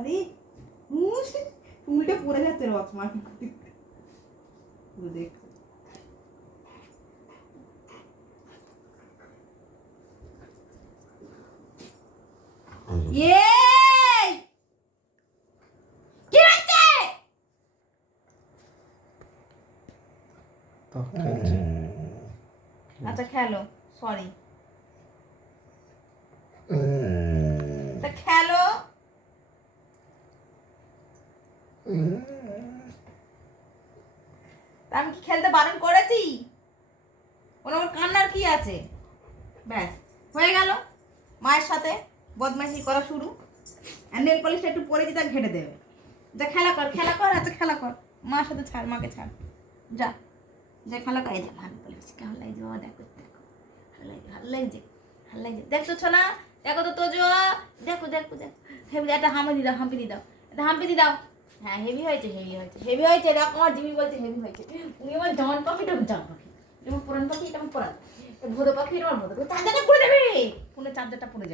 আরে উল্টে পড়ে যাচ্ছে রে বাপ মা দেখ আচ্ছা খেলো সরি তা খেলো আমি কি খেলতে বারণ করেছি ওর কান্নার কি আছে ব্যাস হয়ে গেল মায়ের সাথে বদমাইশি করা শুরু আর নেল পলিশটা একটু পরে দিতে ঘেটে দেবে যা খেলা কর আচ্ছা খেলা কর মার সাথে ছাড় মাকে ছাড় যা যা খেলা কর এই যে ভালো পলিশ কেমন লাগছে বাবা দেখো ভালো লাগছে দেখছো ছোনা দেখো তো তোজো দেখো হেভি একটা হাম্পি দাও একটা হাম্পি দাও হ্যাঁ হেভি হয়েছে দেখো আমার জিমি বলছে হেভি হয়েছে উনি আমার জান পাখিটা জান পাখি যেমন পুরান পাখি এটা আমার পুরান ভোদো পাখি এটা আমার ভোদো চার্জারটা পড়ে যাবে ফোনের চার্জারটা পড়ে যাবে